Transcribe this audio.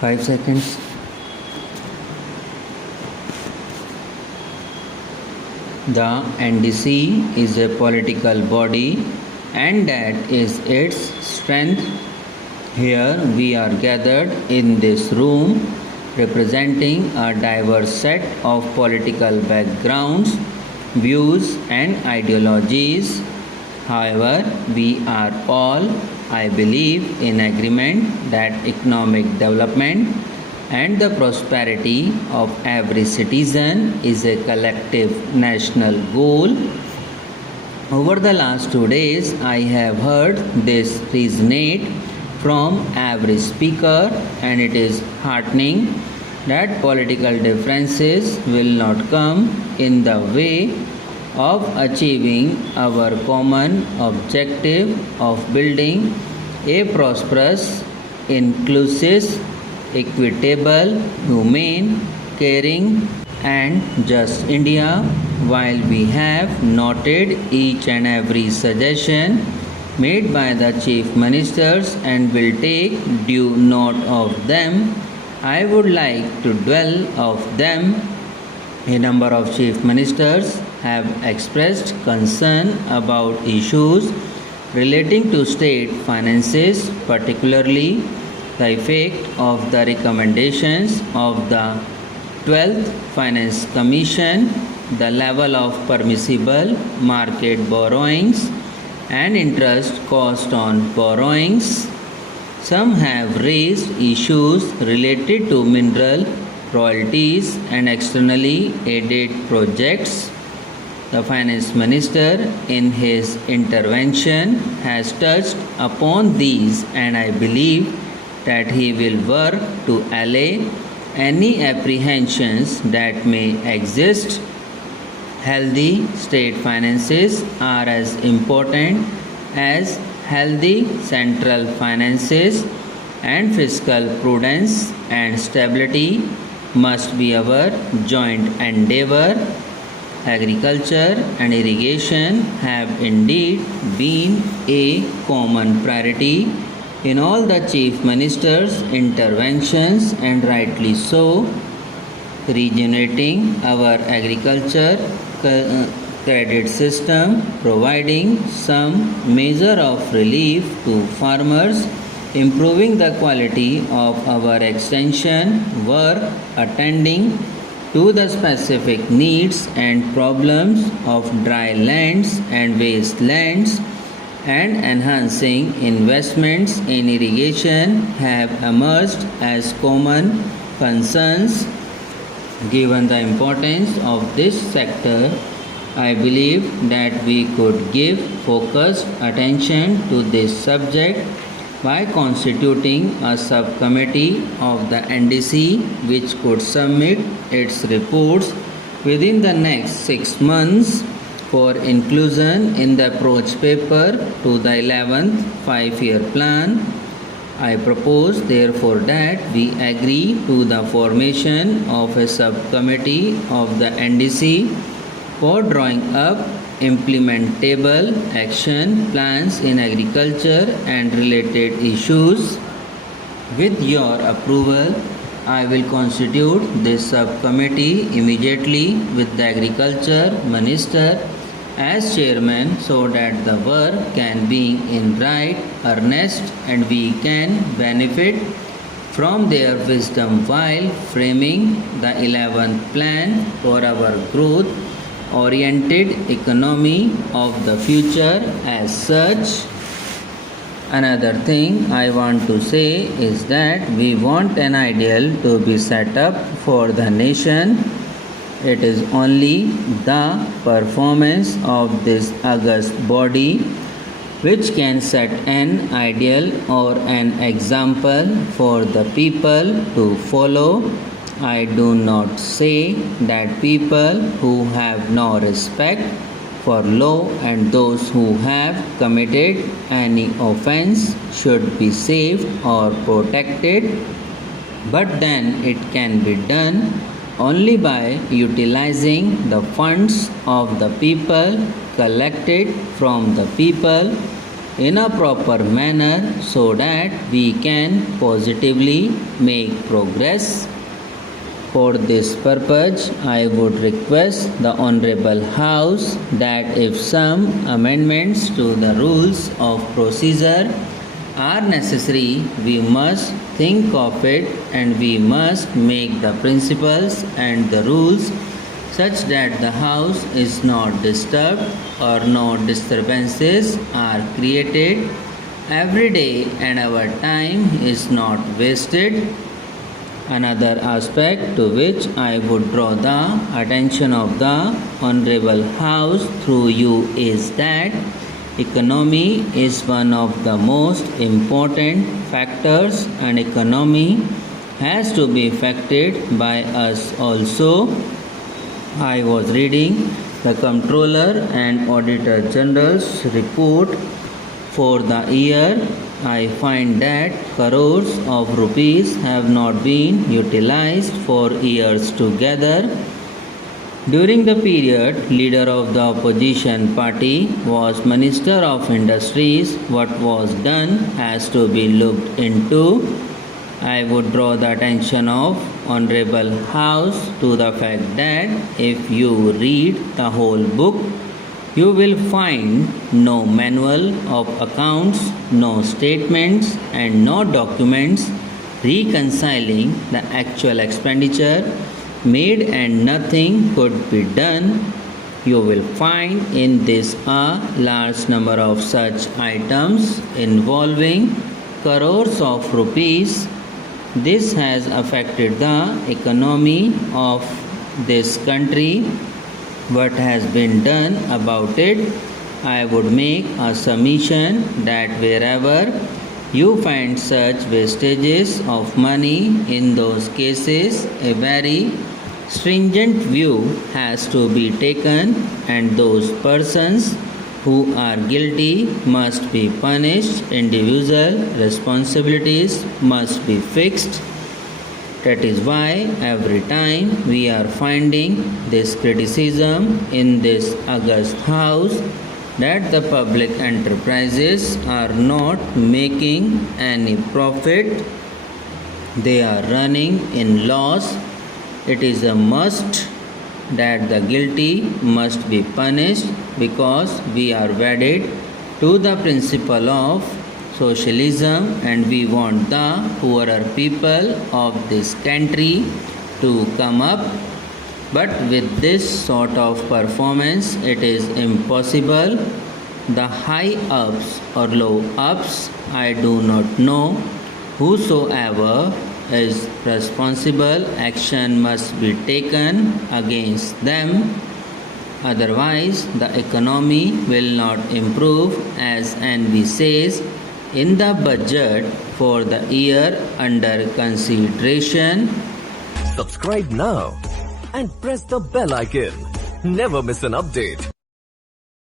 5 seconds. The NDC is a political body, and that is its strength. Here we are gathered in this room representing a diverse set of political backgrounds, views, and ideologies. However, we are all, I believe, in agreement that economic development and the prosperity of every citizen is a collective national goal. Over the last 2 days, I have heard this resonate from every speaker, and it is heartening that political differences will not come in the way of achieving our common objective of building a prosperous, inclusive, equitable, humane, caring, and just India. While we have noted each and every suggestion made by the chief ministers and will take due note of them, I would like to dwell of them. A number of chief ministers have expressed concern about issues relating to state finances, particularly the effect of the recommendations of the 12th Finance Commission, the level of permissible market borrowings and interest cost on borrowings. Some have raised issues related to mineral royalties and externally aided projects. The Finance Minister, in his intervention, has touched upon these, and I believe that he will work to allay any apprehensions that may exist. Healthy state finances are as important as healthy central finances, and fiscal prudence and stability must be our joint endeavor. Agriculture and irrigation have indeed been a common priority in all the chief ministers' interventions, and rightly so. Regenerating our agriculture credit system, providing some measure of relief to farmers, improving the quality of our extension work, attending to the specific needs and problems of dry lands and wastelands, and enhancing investments in irrigation have emerged as common concerns. Given the importance of this sector, I believe that we could give focused attention to this subject by constituting a subcommittee of the NDC, which could submit its reports within the next 6 months for inclusion in the approach paper to the 11th 5-year plan. I propose therefore that we agree to the formation of a subcommittee of the NDC for drawing up implementable action plans in agriculture and related issues. With your approval, I will constitute this subcommittee immediately with the Agriculture Minister as chairman, so that the work can be in right earnest and we can benefit from their wisdom while framing the 11th plan for our growth oriented economy of the future as such. Another thing I want to say is that we want an ideal to be set up for the nation. It is only the performance of this august body which can set an ideal or an example for the people to follow. I do not say that people who have no respect for law and those who have committed any offense should be saved or protected, but then it can be done only by utilizing the funds of the people collected from the people in a proper manner so that we can positively make progress. For this purpose, I would request the Honorable House that if some amendments to the rules of procedure are necessary, we must think of it and we must make the principles and the rules such that the House is not disturbed or no disturbances are created every day and our time is not wasted. Another aspect to which I would draw the attention of the Honorable House through you is that economy is one of the most important factors and economy has to be affected by us also. I was reading the Comptroller and Auditor General's report for the year. I find that crores of rupees have not been utilized for years together. During the period, leader of the opposition party was Minister of Industries. What was done has to be looked into. I would draw the attention of Honorable House to the fact that if you read the whole book, you will find no manual of accounts, no statements, and no documents reconciling the actual expenditure made, and nothing could be done. You will find in this a large number of such items involving crores of rupees. This has affected the economy of this country. What has been done about it? I would make a submission that wherever you find such wastages of money, in those cases a very stringent view has to be taken and those persons who are guilty must be punished. Individual responsibilities must be fixed. That is why every time we are finding this criticism in this august House that the public enterprises are not making any profit, they are running in loss. It is a must that the guilty must be punished because we are wedded to the principle of socialism and we want the poorer people of this country to come up. But with this sort of performance, it is impossible. The high ups or low ups, I do not know. Whosoever is responsible, action must be taken against them. Otherwise, the economy will not improve, as NB says in the budget for the year under consideration. Subscribe now and press the bell icon. Never miss an update.